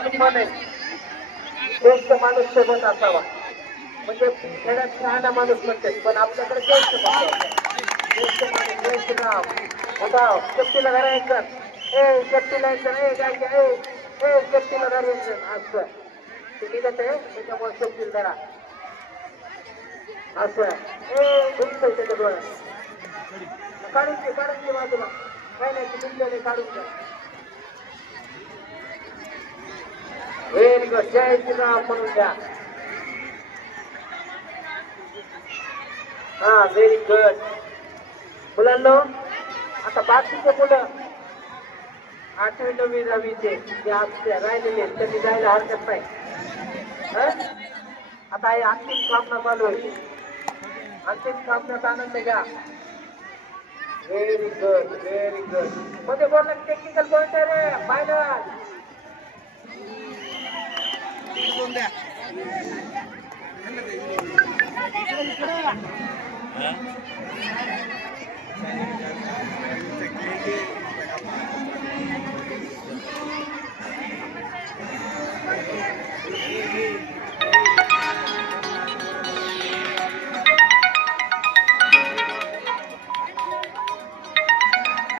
मन आहे ज्येष्ठ माणूस सोबत असावा म्हणजे खेड्यात शहाणा माणूस म्हणते पण आपल्याकडे ज्येष्ठ ज्येष्ठ माणूस जय श्रीराम होता शेपटीला घरा एक जण ए शेपटीला एक जण ए गायच्या ए शेपटीला घरा एक जण असं ते निघत आहे त्याच्यामुळे शेपटीला धरा असं ए घुमतंय त्याच्या डोळ्यात काढून घे बाजूला काय नाही ते निघलेले काढून घ्या व्हेरी गुड जय श्रीराम म्हणून द्या हा व्हेरी गुड मुलांना आता बाकीचे मुलं 8वी 9वी 10वीचे जे आपले राहिलेले त्यांनी जायला हरकत नाही आता हे अंतिम सामना चालू आहे अंतिम सामन्यात आनंद घ्या व्हेरी गुड मध्ये बोलला टेक्निकल पॉइंट आहे रे फायनल